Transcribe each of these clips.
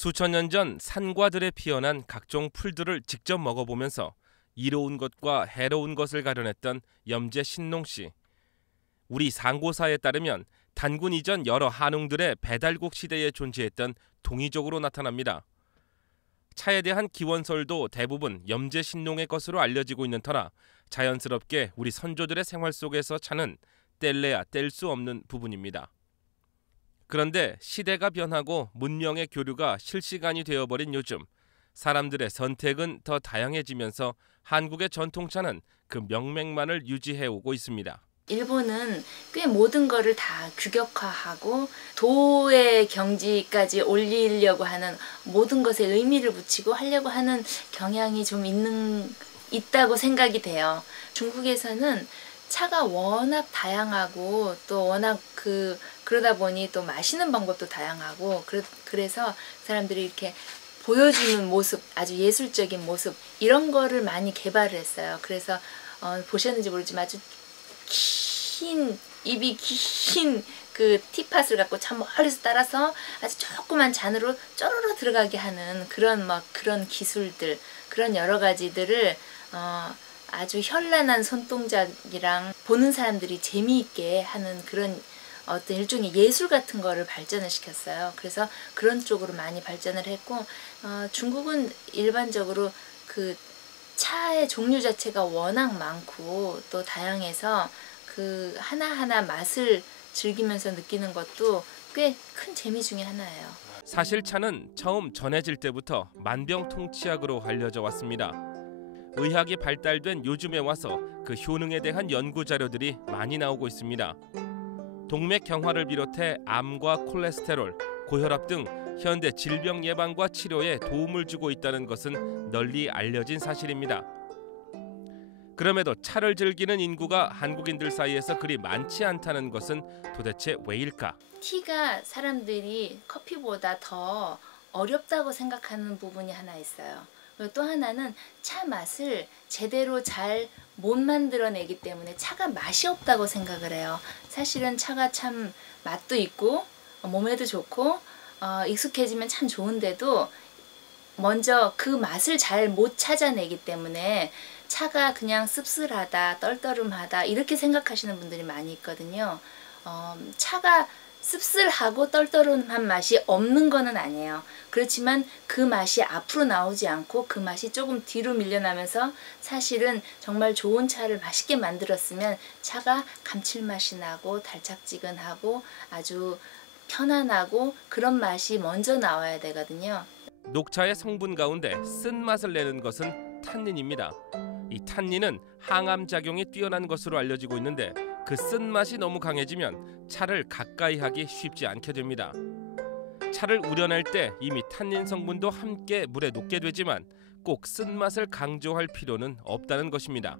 수천 년 전 산과 들에 피어난 각종 풀들을 직접 먹어보면서 이로운 것과 해로운 것을 가려냈던 염제 신농 씨. 우리 상고사에 따르면 단군 이전 여러 한웅들의 배달국 시대에 존재했던 동이족으로 나타납니다. 차에 대한 기원설도 대부분 염제 신농의 것으로 알려지고 있는 터라 자연스럽게 우리 선조들의 생활 속에서 차는 뗄래야 뗄 수 없는 부분입니다. 그런데 시대가 변하고 문명의 교류가 실시간이 되어버린 요즘, 사람들의 선택은 더 다양해지면서 한국의 전통차는 그 명맥만을 유지해오고 있습니다. 일본은 꽤 모든 거를 다 규격화하고 도의 경지까지 올리려고 하는, 모든 것에 의미를 붙이고 하려고 하는 경향이 좀 있다고 생각이 돼요. 중국에서는 차가 워낙 다양하고 또 워낙 그러다 보니 또 마시는 방법도 다양하고 그래서 사람들이 이렇게 보여주는 모습, 아주 예술적인 모습, 이런 거를 많이 개발을 했어요. 그래서 보셨는지 모르지만 아주 입이 긴 그 티팟을 갖고 참 멀리서 따라서 아주 조그만 잔으로 쪼르르 들어가게 하는 그런 기술들, 그런 여러 가지들을 아주 현란한 손동작이랑 보는 사람들이 재미있게 하는 그런 어떤 일종의 예술 같은 거를 발전을 시켰어요. 그래서 그런 쪽으로 많이 발전을 했고, 중국은 일반적으로 그 차의 종류 자체가 워낙 많고 또 다양해서 그 하나하나 맛을 즐기면서 느끼는 것도 꽤 큰 재미 중에 하나예요. 사실 차는 처음 전해질 때부터 만병통치약으로 알려져 왔습니다. 의학이 발달된 요즘에 와서 그 효능에 대한 연구 자료들이 많이 나오고 있습니다. 동맥 경화를 비롯해 암과 콜레스테롤, 고혈압 등 현대 질병 예방과 치료에 도움을 주고 있다는 것은 널리 알려진 사실입니다. 그럼에도 차를 즐기는 인구가 한국인들 사이에서 그리 많지 않다는 것은 도대체 왜일까? 티가 사람들이 커피보다 더 어렵다고 생각하는 부분이 하나 있어요. 그리고 또 하나는 차 맛을 제대로 잘 못 만들어내기 때문에 차가 맛이 없다고 생각을 해요. 사실은 차가 참 맛도 있고 몸에도 좋고 익숙해지면 참 좋은데도 먼저 그 맛을 잘 못 찾아내기 때문에 차가 그냥 씁쓸하다, 떨떠름하다 이렇게 생각하시는 분들이 많이 있거든요. 차가 씁쓸하고 떨떠름한 맛이 없는 거는 아니에요. 그렇지만 그 맛이 앞으로 나오지 않고 그 맛이 조금 뒤로 밀려나면서 사실은 정말 좋은 차를 맛있게 만들었으면 차가 감칠맛이 나고 달짝지근하고 아주 편안하고 그런 맛이 먼저 나와야 되거든요. 녹차의 성분 가운데 쓴맛을 내는 것은 탄닌입니다. 이 탄닌은 항암 작용이 뛰어난 것으로 알려지고 있는데 그 쓴맛이 너무 강해지면 차를 가까이 하기 쉽지 않게 됩니다. 차를 우려낼 때 이미 탄닌 성분도 함께 물에 녹게 되지만 꼭 쓴맛을 강조할 필요는 없다는 것입니다.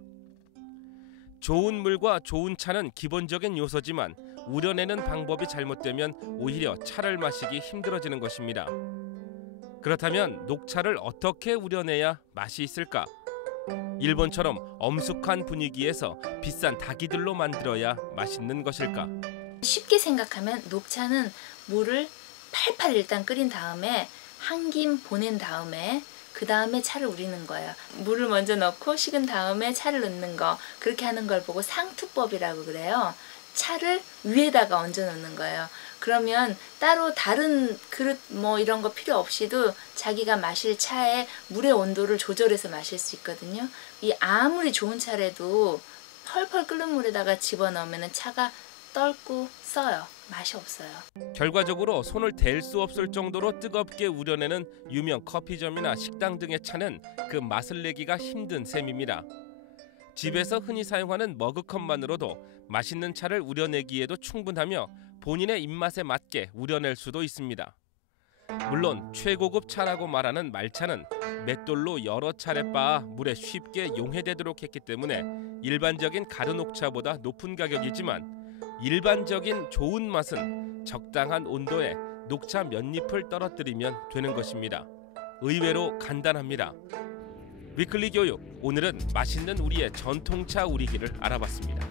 좋은 물과 좋은 차는 기본적인 요소지만 우려내는 방법이 잘못되면 오히려 차를 마시기 힘들어지는 것입니다. 그렇다면 녹차를 어떻게 우려내야 맛이 있을까? 일본처럼 엄숙한 분위기에서 비싼 닭이들로 만들어야 맛있는 것일까? 쉽게 생각하면 녹차는 물을 팔팔 일단 끓인 다음에 한 김 보낸 다음에 그 다음에 차를 우리는 거예요. 물을 먼저 넣고 식은 다음에 차를 넣는 거, 그렇게 하는 걸 보고 상투법이라고 그래요. 차를 위에다가 얹어 놓는 거예요. 그러면 따로 다른 그릇 이런 거 필요 없이도 자기가 마실 차의 물의 온도를 조절해서 마실 수 있거든요. 이 아무리 좋은 차라도 펄펄 끓는 물에다가 집어넣으면 차가 떫고 써요. 맛이 없어요. 결과적으로 손을 댈 수 없을 정도로 뜨겁게 우려내는 유명 커피점이나 식당 등의 차는 그 맛을 내기가 힘든 셈입니다. 집에서 흔히 사용하는 머그컵만으로도 맛있는 차를 우려내기에도 충분하며 본인의 입맛에 맞게 우려낼 수도 있습니다. 물론 최고급 차라고 말하는 말차는 맷돌로 여러 차례 빻아 물에 쉽게 용해되도록 했기 때문에 일반적인 가루녹차보다 높은 가격이지만 일반적인 좋은 맛은 적당한 온도에 녹차 몇 잎을 떨어뜨리면 되는 것입니다. 의외로 간단합니다. 위클리 교육, 오늘은 맛있는 우리의 전통차 우리기를 알아봤습니다.